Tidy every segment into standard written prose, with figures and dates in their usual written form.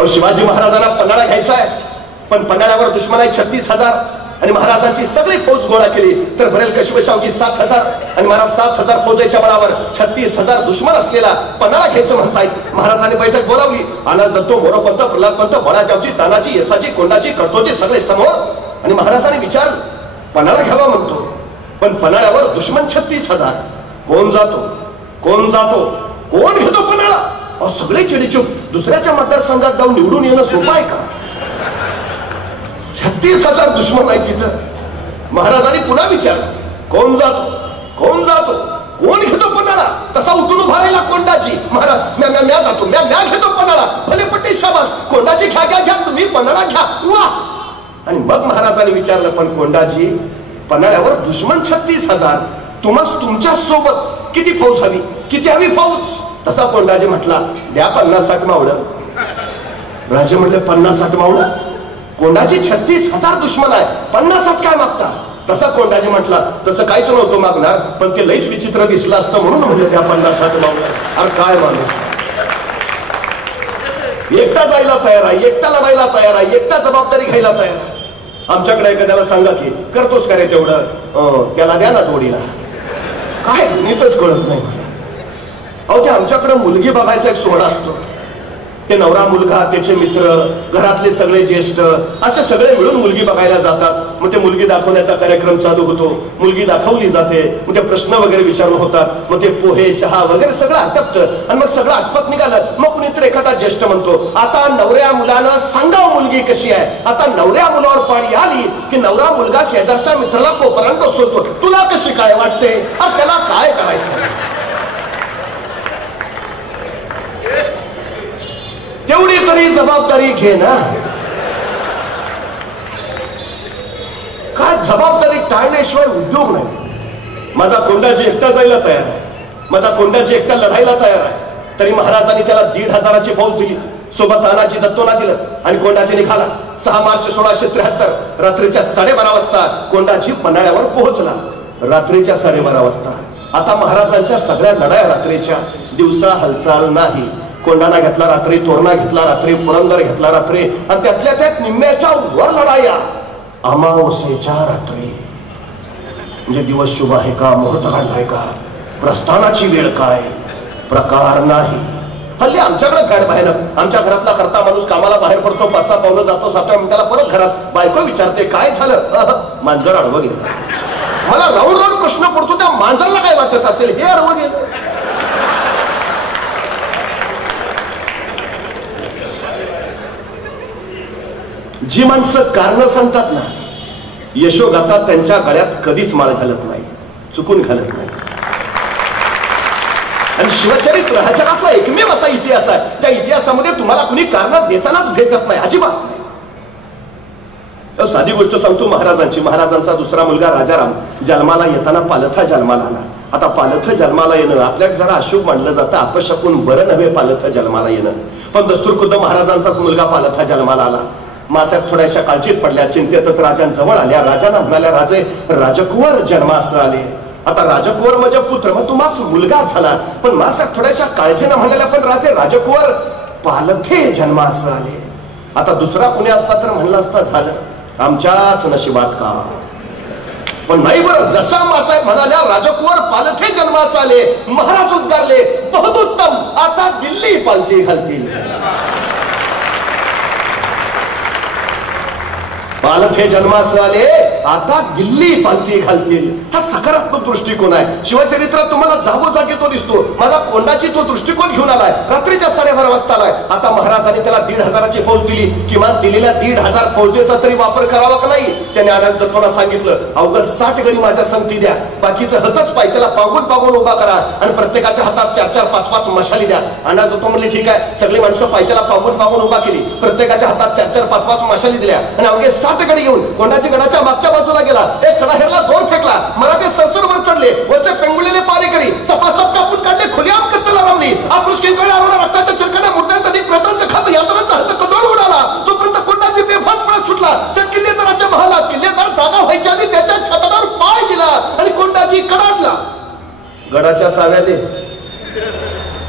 अहो शिवाजी महाराजांना पन्हाळा घ्यायचा आहे, पण पन्हाळ्यावर दुश्मन आहे 36,000 आणि महाराजांची सगळी फौज गोळा केली तर भरेल कशिबशावगी 7,000 आणि महाराज 7,000 फौजेच्या बळावर 36,000 दुश्मन असलेला पन्हाळा घ्यायचं म्हणतायत. महाराजांनी बैठक बोलावली. अनाज दत्तो, मोरोपंत, प्रल्हादपंत, बळाजावजी, तानाजी, यसाजी, कोंडाजी, कडतोजी सगळे समोर. आणि महाराजांनी विचारलं, पन्हाळा घ्यावा म्हणतो, पण पन्हाळ्यावर दुश्मन 36,000. कोण जातो, कोण जातो, कोण घेतो पन्हाळा? अहो सगळे चिडीचूप. दुसऱ्याच्या मतदारसंघात जाऊन निवडून येणं सोपं आहे का? 36,000 दुश्मन आहे तिथं. महाराजांनी पुन्हा विचारलं, कोण जातो, कोण जातो, कोण घेतो पन्हाळा? तसा उठून उभा राहिला कोंडाजी. महाराज म्या जातो, म्या घेतो पन्हाळा. भले पट्टी शाबास, कोंडाजी घ्या घ्या घ्या, तुम्ही पन्हाळा घ्या. वा. आणि मग महाराजांनी विचारलं, पण कोंडाजी पन्हाळ्यावर दुश्मन 36,000, तुम्हाला तुमच्या सोबत किती फौज हवी, किती हवी फौज? तसा कोंडाजी म्हटला, द्या 50-60 मावळं. राजे म्हणले 50-60 मावळं? कोंडाजी 36,000 दुश्मन आहे, 50-60 काय मागता? तसा कोंडाजी म्हटला, तसं काहीच नव्हतं मागणार, पण ते लईच विचित्र दिसलं असतं म्हणून म्हणलं त्या 50-60 मावळं. अरे काय माणूस, एकटा जायला तयार आहे, एकटा लढायला तयार आहे, एकटा जबाबदारी घ्यायला तयार आहे. आमच्याकडे एखाद्याला सांगा की करतोस का रे तेवढं, त्याला द्या ना जोडीला. काय नीटच कळत नाही मला. अहो ते आमच्याकडे मुलगी बघायचा एक सोहळा असतो. ते नवरा मुलगा, त्याचे मित्र, घरातले सगळे ज्येष्ठ असे सगळे मिळून मुलगी बघायला जातात. मग ते मुलगी दाखवण्याचा कार्यक्रम चालू होतो. मुलगी दाखवली जाते, मग ते प्रश्न वगैरे विचारून होतात. मग ते पोहे चहा वगैरे सगळं आटपतं आणि मग सगळं आटपत निघालं. मग कुणीतरी एखादा ज्येष्ठ म्हणतो, आता नवऱ्या मुलानं सांगावं मुलगी कशी आहे. आता नवऱ्या मुलावर पाळी आली की नवरा मुलगा शेजारच्या मित्राला कोपरान बसवतो, तुला कशी काय वाटते, त्याला काय करायचं? तेवढी तरी जबाबदारी घे ना. काय जबाबदारी टाळण्याशिवाय उद्योग नाही. माझा कोंडाजी एकटा जायला तयार आहे, माझा कोंडाजी एकटा लढायला तयार आहे. तरी महाराजांनी त्याला 1,500ची फौज दिली, सोबत तानाजी दत्तोना दिलं आणि कोंडाजी निघाला. 6 मार्च 1673 रात्रीच्या 12:30 वाजता कोंडाजी पन्हाळ्यावर पोहोचला. रात्रीच्या 12:30 वाजता. आता महाराजांच्या सगळ्या लढाया रात्रीच्या, दिवसा हालचाल नाही. कोंडाणा घेतला रात्री, तोरणा घेतला रात्री, पुरंदर घेतला रात्री आणि त्यातल्या त्यात निम्म्याच्या वर लढाया अमावस्येच्या रात्री. म्हणजे दिवस शुभ आहे का, मुहूर्त काढलाय का, प्रस्थानाची वेळ काय, प्रकार नाही. हल्ली आमच्याकडे फॅड बाहेर. आमच्या घरातला करता माणूस कामाला बाहेर पडतो, 5-6 पावलं जातो, 7व्या मिनिटाला परत घरात. बायको विचारते काय झालं, मांजर अडवं गेलं. मला राऊंड राऊंड प्रश्न पडतो, त्या मांजरला काय वाटत असेल, हे अडवं गेलं. जी माणसं कारण सांगतात ना, यशोगाथा त्यांच्या गळ्यात कधीच माळ घालत नाही, चुकून घालत नाही. आणि शिवचरित्र हा जगातला एकमेव असा इतिहास आहे ज्या इतिहासामध्ये तुम्हाला कुणी कारण देतानाच भेटत नाही, अजिबात नाही. तर साधी गोष्ट सांगतो महाराजांची. महाराजांचा दुसरा मुलगा राजाराम जन्माला येताना पालथा जन्माला आला. आता पालथ जन्माला येणं आपल्याला जरा अशुभ मानलं जातं, अपशकून बरं नव्हे पालथ जन्माला येणं. पण दस्तूर खुद्द महाराजांचाच मुलगा पालथा जन्माला आला. मासाहेब थोड्याशा काळजीत पडल्या, चिंतेतच राजांजवळ आल्या. राजांना म्हणाल्या, राजे राजकुवर जन्मास आले. आता राजकुवर म्हणजे पुत्र, मग तुम्हास मुलगा झाला. पण मासाहेब थोड्याशा काळजीनं म्हणाल्या, पण राजे राजकुवर पालथे जन्मास आले. आता दुसरा कुणी असता तर म्हणलं असता झालं आमच्याच नशिबात का. पण नाही बरं, जसा मासाहेब म्हणाल्या राजकुवर पालथे जन्मास आले, महाराज उद्गारले, बहुत उत्तम, आता दिल्ली पालथी घालतील. पालथे जन्मास आले, आता दिल्ली पालथी घालतील. हा सकारात्मक दृष्टिकोन आहे. शिवचरित्रात तुम्हाला जागोजागी तो दिसतो. माझा कोंडाची तो दृष्टिकोन घेऊन आलाय. रात्रीच्या 12:30 वाजता आलाय. आता महाराजांनी त्याला 1,500ची फौज दिली. किमान दिलेल्या 1,500 फौजेचा तरी वापर करावा का नाही. त्याने अनाज दत्तोना सांगितलं, अवघं 60 गडी माझ्या संगती द्या, बाकीचं हतच पाय त्याला पांगून पांगून उभा करा आणि प्रत्येकाच्या हातात 4-4, 5-5 मशाली द्या. अनाज दत्तो म्हणले ठीक आहे. सगळी माणसं पायथ्याला पांगून पांगून उभा केली. प्रत्येकाच्या हातात 4-4, 5-5 मशाली दिल्या आणि अवघे 60 गडी घेऊन कोंडाची गडाच्या मागच्या बाजूला गेला. एक कडाहेरला दोर फेकला. मराठे सरसरवर चढले. वरचे पेंगुलेले पारेकरी सपासप कापून काढले. खुलेआम कत्तला रमली. आकृष्किंकळी आरोळा रक्ताच्या चिरकाण्या मुर्द्यांचा नीट प्रतांचा खात यात्रांचा हल्ला कदोल उडाला. तोपर्यंत कोंडाची बेभान पळत सुटला. त्या किल्लेदाराच्या महालात किल्लेदार जागा व्हायच्या आधी त्याच्या छतावर पाय दिला आणि कोंडाची कडाडला. गडाच्या चाव्या दे.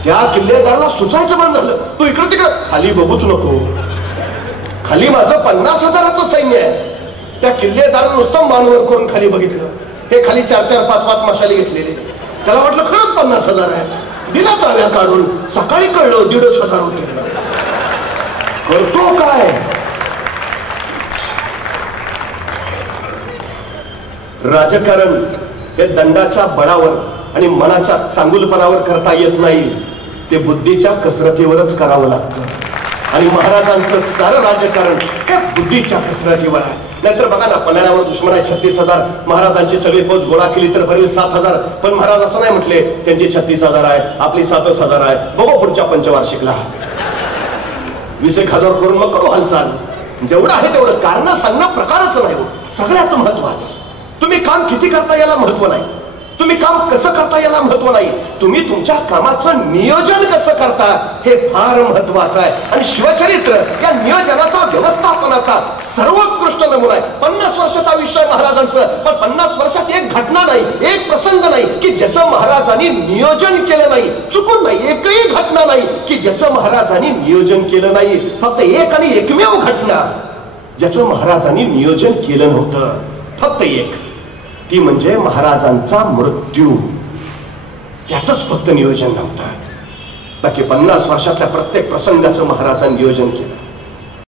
त्या किल्लेदाराला सुचायचं बंद झालं. तू इकडं तिकडं खाली बघूच नको, खाली माझं 50,000चं सैन्य आहे. त्या किल्लेदारानं नुसतं मानवर करून खाली बघितलं. हे खाली 4-4, 5-5 मशाले घेतलेले. त्याला वाटलं खरंच 50,000 आहे. दिला चाव्या काढून. सकाळी कळलं 1,500 होते. करतो काय? राजकारण हे दंडाच्या बळावर आणि मनाच्या चांगुलपणावर करता येत नाही. ते बुद्धीच्या कसरतीवरच करावं लागतं. आणि महाराजांचं सारं राजकारण हे बुद्धीच्या कसरतीवर आहे. नाहीतर बघा ना, पन्हाळ्यावर दुश्मन आहे 36,000. महाराजांची सगळी फौज गोळा केली तर भरेल 7,000. पण महाराज असं नाही म्हटले त्यांची 36,000 आहे, आपली 7,000 आहे. बघू पुढच्या पंचवार्षिकला 20,000 करून मग करू हालचाल. जेवढं आहे तेवढं. कारण सांगणं प्रकारच नाही. सगळ्यात महत्वाचं तुम्ही काम किती करता याला महत्व नाही, तुम्ही काम कसं करता याला महत्व नाही, तुम्ही तुमच्या कामाचं नियोजन कसं करता हे फार महत्वाचं आहे. आणि शिवचरित्र या नियोजनाचा, व्यवस्थापनाचा सर्वोत्कृष्ट नमुना आहे. 50 वर्षाचा विषय महाराजांचं, पण 50 वर्षात एक घटना नाही, एक प्रसंग नाही की ज्याचं महाराजांनी नियोजन केलं नाही. चुकून नाही, एकही घटना नाही की ज्याचं महाराजांनी नियोजन केलं नाही. फक्त एक आणि एकमेव घटना ज्याचं महाराजांनी नियोजन केलं नव्हतं, फक्त एक, ती म्हणजे महाराजांचा मृत्यू. त्याचंच फक्त नियोजन नव्हतं. बाकी 50 वर्षातल्या प्रत्येक प्रसंगाचं महाराजांनी नियोजन केलं.